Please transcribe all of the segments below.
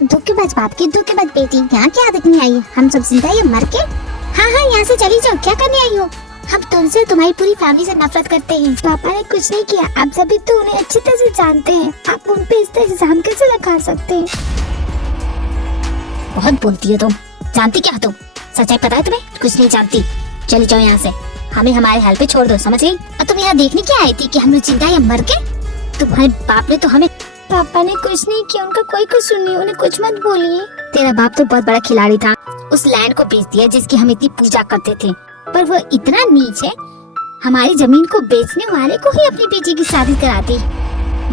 धोखेबाज बाप की धोखेबाज बेटी, यहाँ क्या देखने आई है? हम सब जिंदा या मर के? हाँ हाँ, यहाँ से चली जाओ, क्या करने आई हो? हम तुमसे तुम्हारी पूरी फैमिली से नफरत करते हैं। पापा ने कुछ नहीं किया, आप सभी तो उन्हें अच्छी तरह से जानते हैं। आप उन पे इस तरह इल्जाम कैसे लगा सकते हैं? बहुत बोलती हो तुम, जानती क्या हो तुम? सच्चाई पता है तुम्हें? कुछ नहीं जानती, चली जाओ यहाँ से, हमें हमारे हाल पे छोड़ दो, समझ गई? और तुम यहाँ देखने क्या आई थी कि हम लोग जिंदा या मर के? तुम्हारे बाप ने तो हमें। पापा ने कुछ नहीं किया, उनका कोई कसूर नहीं, उन्हें कुछ मत बोलिए। तेरा बाप तो बहुत बड़ा खिलाड़ी था, उस लैंड को बेच दिया जिसकी हम इतनी पूजा करते थे, पर वो इतना नीच है, हमारी जमीन को बेचने वाले को ही अपनी बेटी की शादी कराती।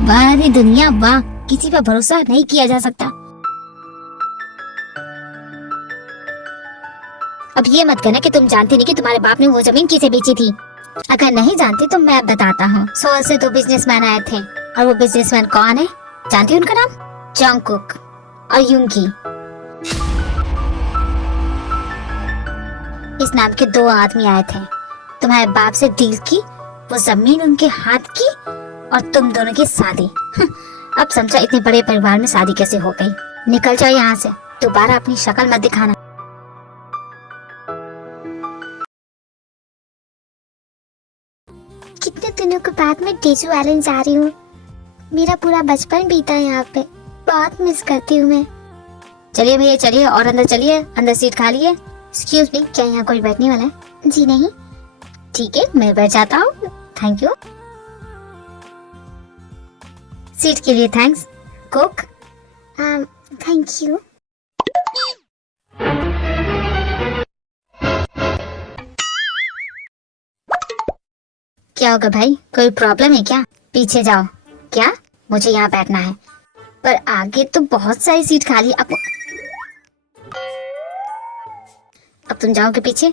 वाह रे दुनिया वाह, किसी पर भरोसा नहीं किया जा सकता। अब ये मत कहना कि तुम जानती नहीं कि तुम्हारे बाप ने वो जमीन किसे बेची थी। अगर नहीं जानती तो मैं बताता हूँ। सोल से 2 बिजनेसमैन आए थे, और वो बिजनेसमैन कौन है जानती हो उनका नाम? जंगकुक और युंगी। इस नाम के 2 आदमी आए थे, तुम्हारे बाप से डील की, वो जमीन उनके हाथ की, और तुम दोनों की शादी। अब समझा इतने बड़े परिवार में शादी कैसे हो गई। निकल जाओ यहाँ से, दोबारा अपनी शक्ल मत दिखाना। कितने दिनों के बाद मैं डेजू आइलैंड जा रही हूँ। मेरा पूरा बचपन बीता है यहाँ पे, बहुत मिस करती हूँ मैं। चलिए भैया चलिए, और अंदर चलिए, अंदर सीट खाली है। एक्सक्यूज मी, क्या यहाँ कोई बैठने वाला है? जी नहीं। ठीक है, मैं बैठ जाता हूँ, थैंक यू। सीट के लिए थैंक्स। कोक? Thank you. क्या होगा भाई, कोई प्रॉब्लम है क्या? पीछे जाओ। क्या? मुझे यहाँ बैठना है, पर आगे तो बहुत सारी सीट खाली। अब तुम जाओगे पीछे?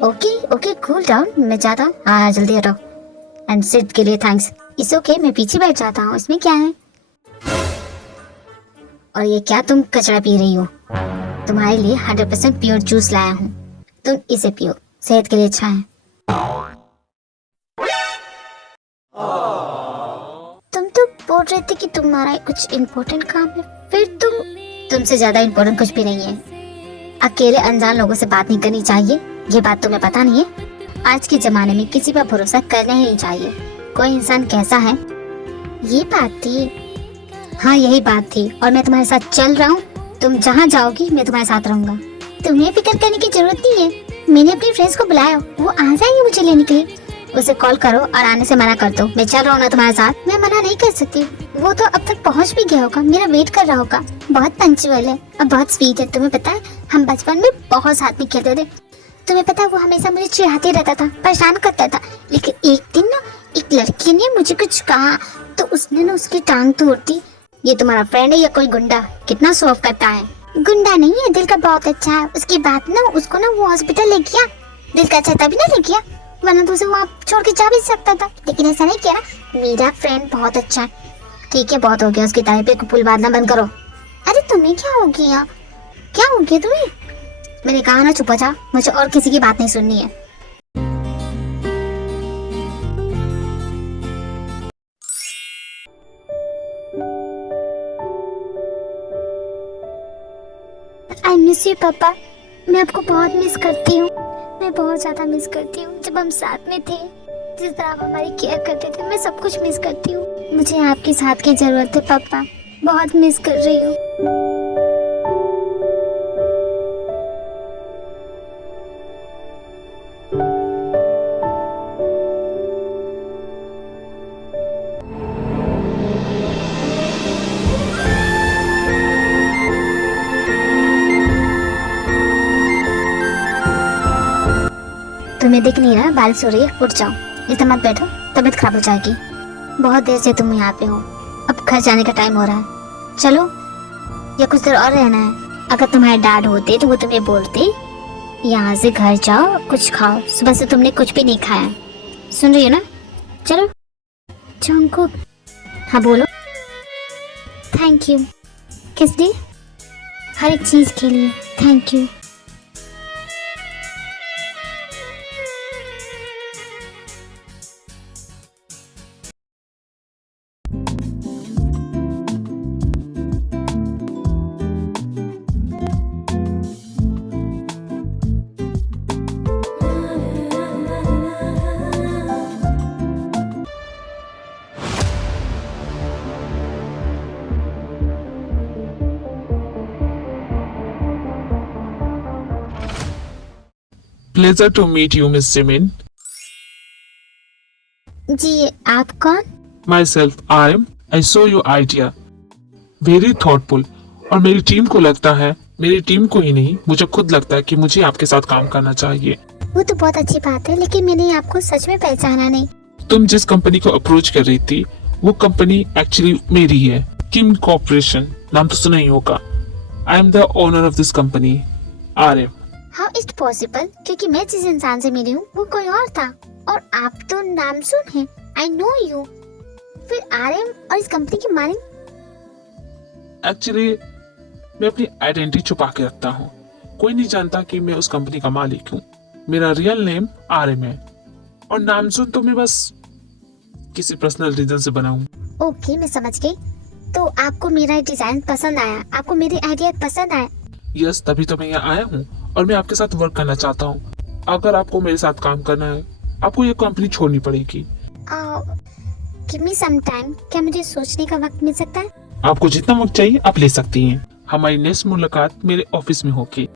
ओके ओके, कूल डाउन, मैं जाता हूँ। हाँ जल्दी हटो। एंड सीट के लिए थैंक्स। इस ओके, मैं पीछे बैठ जाता हूँ, इसमें क्या है? और ये क्या तुम कचरा पी रही हो? तुम्हारे लिए 100% प्योर जूस लाया हूँ, तुम इसे पियो, सेहत के लिए अच्छा है। तुम तो बोल रहे थे कि तुम्हारा कुछ इम्पोर्टेंट काम है, फिर तुमसे ज्यादा इम्पोर्टेंट कुछ भी नहीं है। अकेले अनजान लोगों से बात नहीं करनी चाहिए, ये बात तुम्हें पता नहीं है? आज के जमाने में किसी पर भरोसा करना ही नहीं चाहिए, कोई इंसान कैसा है। ये बात थी? हाँ यही बात थी, और मैं तुम्हारे साथ चल रहा हूँ, तुम जहाँ जाओगी मैं तुम्हारे साथ रहूंगा। तुम्हें फिक्र करने की जरूरत नहीं है, मैंने अपनी फ्रेंड्स को बुलाया, वो आ जाएंगे मुझे लेने के लिए। उसे कॉल करो और आने से मना कर दो, मैं चल रहा हूँ ना तुम्हारे साथ। मैं मना नहीं कर सकती, वो तो अब तक पहुँच भी गया होगा, मेरा वेट कर रहा होगा। बहुत पंक्चुअल है और बहुत स्वीट है। तुम्हें पता है हम बचपन में बहुत साथ में खेलते थे। तुम्हें पता है वो हमेशा मुझे चिढ़ाते रहता था, परेशान करता था, लेकिन एक दिन ना एक लड़की ने मुझे कुछ कहा तो उसने ना उसकी टांग तोड़ दी। ये तुम्हारा फ्रेंड है या कोई गुंडा? कितना शो ऑफ करता है। गुंडा नहीं है, दिल का बहुत अच्छा है। उसके बाद ना उसको ना वो हॉस्पिटल ले गया, दिल का अच्छा तभी ना ले गया, वरना तो उसे वहाँ छोड़ के जा भी सकता था, लेकिन ऐसा नहीं किया ना। मेरा फ्रेंड बहुत अच्छा है। ठीक है, बहुत हो गया उसकी तारीफ पे, पुल बांधना बंद करो। अरे तुम्हें क्या हो गया? क्या हो गया तुम्हें? मैंने कहा ना चुप हो जा, मुझे और किसी की बात नहीं सुननी है। आई मिस यू पापा, मैं आपको बहुत मिस करती हूँ। मैं बहुत ज्यादा मिस करती हूँ जब हम साथ में थे, जिस तरह आप हमारी केयर करते थे, मैं सब कुछ मिस करती हूँ। मुझे आपके साथ की जरूरत है पापा, बहुत मिस कर रही हूँ। तुम्हें दिख नहीं रहा बारिश हो रही है? उठ जाओ, इतना मत बैठो, तबीयत खराब हो जाएगी। बहुत देर से तुम यहाँ पे हो, अब घर जाने का टाइम हो रहा है। चलो, या कुछ देर और रहना है? अगर तुम्हारे डैड होते तो वो तुम्हें बोलते यहाँ से घर जाओ, कुछ खाओ, सुबह से तुमने कुछ भी नहीं खाया है। सुन रही हो ना? चलो। जंगकुक। हाँ बोलो। Thank you. किस लिए? हर एक चीज के लिए thank you. Pleasure to meet you, Miss Jimin. जी आप कौन? Myself, I saw your idea. Very thoughtful. और मेरी टीम को लगता है, मेरी टीम को ही नहीं, मुझे खुद लगता है कि मुझे आपके साथ काम करना चाहिए। वो तो बहुत अच्छी बात है, लेकिन मैंने आपको सच में पहचाना नहीं। तुम जिस कंपनी को अप्रोच कर रही थी, वो कंपनी एक्चुअली मेरी है, किम कॉर्पोरेशन। नाम तो सुना ही होगा। I am the owner of this company, RM। How is possible? क्योंकि मैं जिस इंसान से मिली हूँ वो कोई और था, और आप तो नामसुन हैं। I know you. फिर RM और इस कंपनी के मालिक? एक्चुअली मैं अपनी आइडेंटिटी छुपा के रखता हूँ, कोई नहीं जानता कि मैं उस कंपनी का मालिक हूँ। मेरा रियल नेम RM है, और नामसुन तो मैं बस किसी पर्सनल रीजन से बना हूँ। ओके, मैं समझ गई। तो आपको मेरा डिजाइन पसंद आया, आपको मेरी आइडिया पसंद आया? यस, तभी तो मैं यहाँ आया हूँ और मैं आपके साथ वर्क करना चाहता हूँ। अगर आपको मेरे साथ काम करना है, आपको ये कंपनी छोड़नी पड़ेगी। Give me some time. क्या मुझे सोचने का वक्त मिल सकता है? आपको जितना वक्त चाहिए आप ले सकती हैं। हमारी नेक्स्ट मुलाकात मेरे ऑफिस में होगी।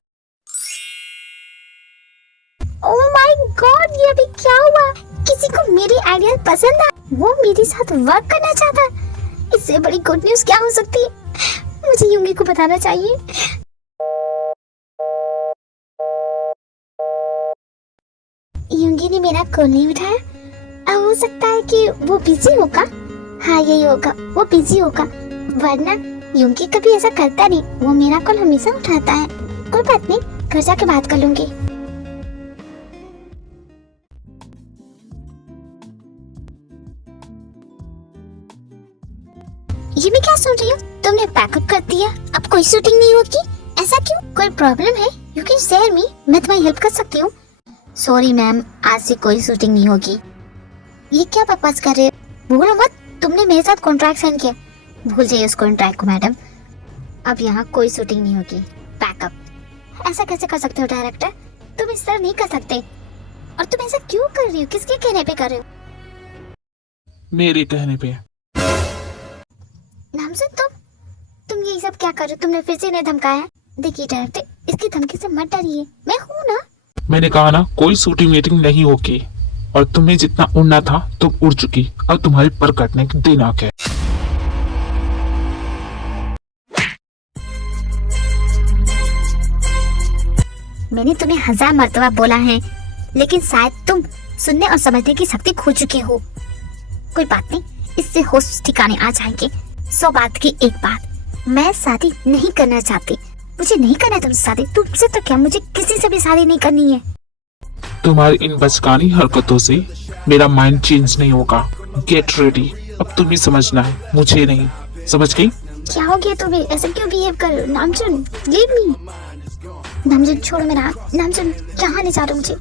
ओह माय गॉड, ये अभी क्या हुआ? किसी को मेरी आइडिया पसंद आ, वो मेरे साथ वर्क करना चाहता है। इससे बड़ी गुड न्यूज़ क्या हो सकती है? मुझे युंगी को बताना चाहिए। युंगी ने मेरा कॉल नहीं उठाया। अब हो सकता है कि वो बिजी होगा। हाँ, यही होगा, वो बिजी होगा, वरना युंगी कभी ऐसा करता नहीं। वो मेरा कॉल हमेशा उठाता है। कोई बात नहीं, घर जाके बात कर लूंगी। ये मैं क्या सुन रही हूँ? तुमने पैकअप कर दिया, अब कोई शूटिंग नहीं होगी? ऐसा क्यों? कोई प्रॉब्लम है? यू कैन शेयर मी, मैं तुम्हारी हेल्प कर सकती हूँ। सॉरी मैम, आज से कोई शूटिंग नहीं होगी। ये क्या बकवास कर रहे हो? भूलो मत, तुमने मेरे साथ कॉन्ट्रैक्ट साइन किया। भूल जाइए उस कॉन्ट्रैक्ट को मैडम। अब यहाँ कोई शूटिंग नहीं होगी। पैकअप। ऐसा कैसे कर सकते हो डायरेक्टर? तुम इस तरह नहीं कर सकते। और तुम ऐसा क्यों कर रही हो? किसके कहने पे कर रहे हो? मेरे कहने पे। नामसुन, तुम ये सब क्या कर रहे हो? तुमने फिर से इन्हें धमकाया? देखिए डायरेक्टर, इसकी धमकी से मत डरिए, मैं हूँ ना। मैंने कहा ना, कोई शूटिंग मीटिंग नहीं होगी। और तुम्हें जितना उड़ना था तुम उड़ चुकी, अब तुम्हारी पर कटने के दिन आ गए। मैंने तुम्हें 1000 मर्तबा बोला है, लेकिन शायद तुम सुनने और समझने की शक्ति खो चुके हो। कोई बात नहीं, इससे होश ठिकाने आ जाएंगे। 100 बात की एक बात, मैं शादी नहीं करना चाहती। मुझे नहीं करना है तुमसे शादी। तुमसे तो क्या, मुझे किसी से भी शादी नहीं करनी है। तुम्हारी इन बचकानी हरकतों से मेरा माइंड चेंज नहीं होगा। गेट रेडी, अब तुम्हें समझना है, मुझे नहीं। समझ गई? क्या हो गया तुम्हें? ऐसे क्यों बिहेव कर रहे हो? नामसुन, लीव मी। नामसुन, छोड़ो मेरा हाथ। नामसुन, कहाँ ले जा रहे हो मुझे?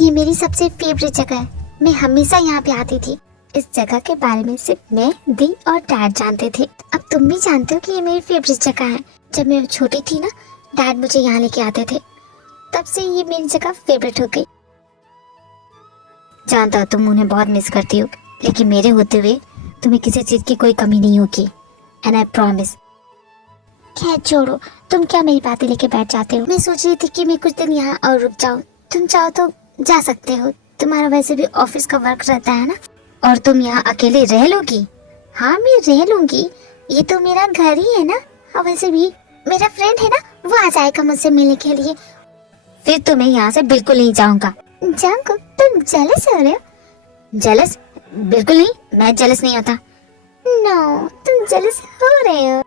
ये मेरी सबसे फेवरेट जगह है। मैं हमेशा यहाँ पे आती थी। इस जगह के बारे में सिर्फ मैं, दी और डैड जानते थे। अब तुम भी जानते हो कि ये मेरी फेवरेट जगह है। जब मैं छोटी थी ना, डैड मुझे यहाँ लेके आते थे, तब से ये मेरी जगह फेवरेट हो गई। जानता हो तुम उन्हें बहुत मिस करती हो, लेकिन मेरे होते हुए तुम्हें किसी चीज की कोई कमी नहीं होगी, एंड आई प्रॉमिस। खैर छोड़ो, तुम क्या मेरी बातें लेके बैठ जाते हो? मैं सोच रही थी कि मैं कुछ दिन यहाँ और रुक जाऊँ। तुम चाहो तो जा सकते हो, तुम्हारा वैसे भी ऑफिस का वर्क रहता है ना। और तुम यहाँ अकेले रह लोगी? हाँ, मैं रह लूंगी, ये तो मेरा घर ही है ना। और वैसे भी मेरा फ्रेंड है ना, वो आ जाएगा मुझसे मिलने के लिए। फिर तो मैं यहाँ से बिल्कुल नहीं जाऊंगा। जंग, तुम जेलस हो रहे हो? जेलस? बिल्कुल नहीं, मैं जेलस नहीं होता। नो, तुम जेलस हो रहे हो।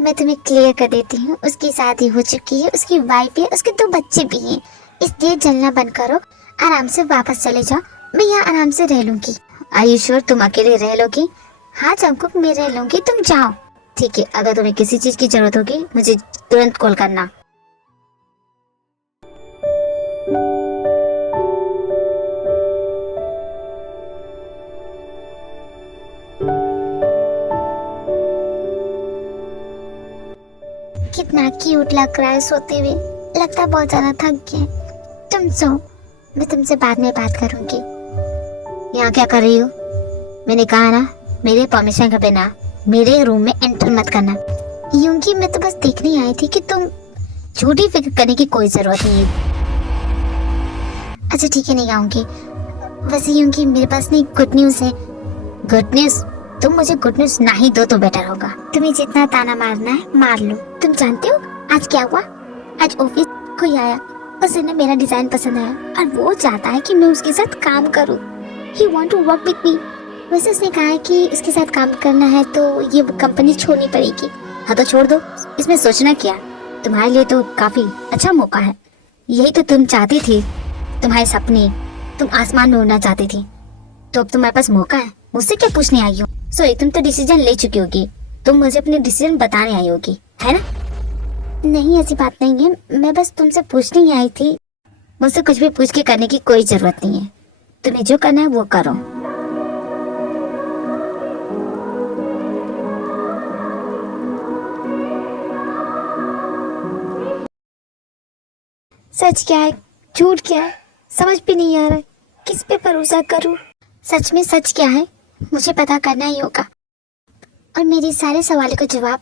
मैं तुम्हें क्लियर कर देती हूँ, उसकी शादी हो चुकी है, उसकी वाइफ है, उसके 2 बच्चे भी हैं। इसलिए जलना बंद करो, आराम से वापस चले जाओ। मैं यहाँ आराम से रह लूंगी। आर यू श्योर तुम अकेले रह लोगी? हाँ जंकुक, मैं रह लूंगी, तुम जाओ। ठीक है, अगर तुम्हें किसी चीज की जरूरत होगी मुझे तुरंत कॉल करना। कितना क्यूट लग रहा है सोते हुए, लगता है बहुत ज्यादा थक गए। तुम सो, मैं तुमसे बाद में बात करूंगी। यहाँ क्या कर रही हो? मैंने कहा ना, मेरे परमिशन के बिना मेरे रूम में एंटर मत करना। यूंगी मैं तो बस देखने आई थी कि तुम झूठी फिक्र करने की कोई जरूरत नहीं है। अच्छा ठीक है, नहीं आऊंगी। वैसे यूंगी मेरे पास नहीं गुड न्यूज है। Good news? तुम मुझे गुड न्यूज ना ही दो तो बेटर होगा। तुम्हें जितना ताना मारना है मार लो। तुम जानते हो आज क्या हुआ? आज ऑफिस कोई आया, उसे ना मेरा डिजाइन पसंद आया और वो चाहता है कि मैं उसके साथ काम करूं। He want to work with me। वैसे उसने कहा है कि उसके साथ काम करना है तो ये कंपनी छोड़नी पड़ेगी। हाँ तो छोड़ दो, इसमें सोचना क्या, तुम्हारे लिए तो काफी अच्छा मौका है। यही तो तुम चाहती थी, तुम्हारे सपने, तुम आसमान में उड़ना चाहती थी, तो अब तुम्हारे पास मौका है। मुझसे क्या पूछने आई हो? सॉरी, तुम तो डिसीजन ले चुकी होगी, तुम मुझे अपने डिसीजन बताने आई होगी, है ना? नहीं ऐसी बात नहीं है, मैं बस तुमसे पूछने ही आई थी। मुझसे कुछ भी पूछ के करने की कोई जरूरत नहीं है, तुम्हें जो करना है वो करो। सच क्या है झूठ क्या है समझ भी नहीं आ रहा है, किस पे भरोसा करूं? सच में सच क्या है मुझे पता करना ही होगा, और मेरे सारे सवालों के जवाब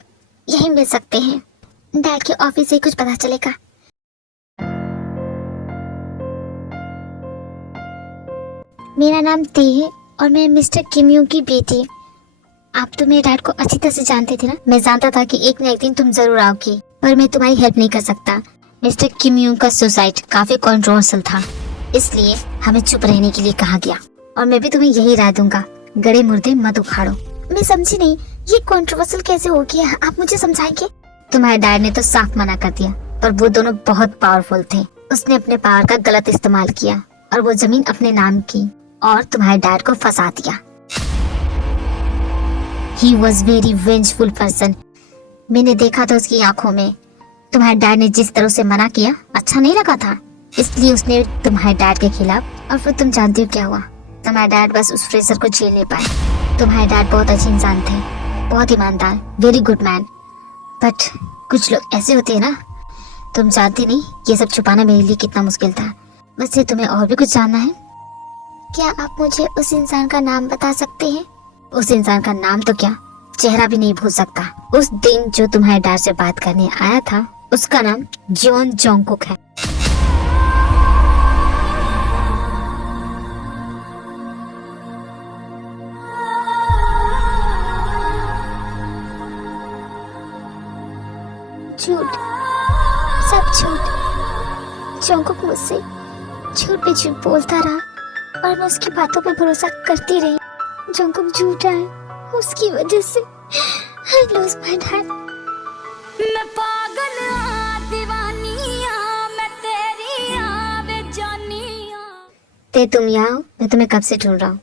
यही मिल सकते हैं। डैड के ऑफिस से कुछ पता चलेगा। मेरा नाम ते है और मैं मिस्टर किमयू की बेटी। आप तो मेरे डैड को अच्छी तरह से जानते थे ना। मैं जानता था कि एक न एक दिन तुम जरूर आओगी, पर मैं तुम्हारी हेल्प नहीं कर सकता। मिस्टर किमयू का सुसाइड काफी कंट्रोवर्शियल था, इसलिए हमें चुप रहने के लिए कहा गया, और मैं भी तुम्हें यही राय दूंगा, गड़े मुर्दे मत उखाड़ो। मैं समझी नहीं, ये कंट्रोवर्शियल कैसे हो गया, आप मुझे समझाएंगे? तुम्हारे डैड ने तो साफ मना कर दिया, पर वो दोनों बहुत पावरफुल थे। उसने अपने पावर का गलत इस्तेमाल किया और वो जमीन अपने नाम की और तुम्हारे डैड को फंसा दिया। He was very vengeful person। मैंने देखा था उसकी आंखों में, तुम्हारे डैड ने जिस तरह से मना किया अच्छा नहीं लगा था, इसलिए उसने तुम्हारे डैड के खिलाफ। और फिर तुम जानती हो क्या हुआ? तुम्हारे डैड बस उस फ्रेशर को झेल नहीं पाए। तुम्हारे डैड बहुत अच्छे इंसान थे, बहुत ईमानदार, वेरी गुड मैन, बट कुछ लोग ऐसे होते हैं ना, तुम जानती नहीं ये सब छुपाना मेरे लिए कितना मुश्किल था। वैसे तुम्हें और भी कुछ जानना है क्या? आप मुझे उस इंसान का नाम बता सकते हैं? उस इंसान का नाम तो क्या, चेहरा भी नहीं भूल सकता। उस दिन जो तुम्हारे डैड से बात करने आया था, उसका नाम जॉन जोंगकुक है। झूठ, सब झूठ। जोंगकुक मुझसे झूठ पे झूठ बोलता रहा और मैं उसकी बातों पे भरोसा करती रही। जोंगकुक झूठा है, उसकी वजह से I lost my dad। मैं पागल दीवानी मैं तेरी वे जानी। ते तुम यहाँ हो, मैं तुम्हें कब से ढूंढ रहा हूँ।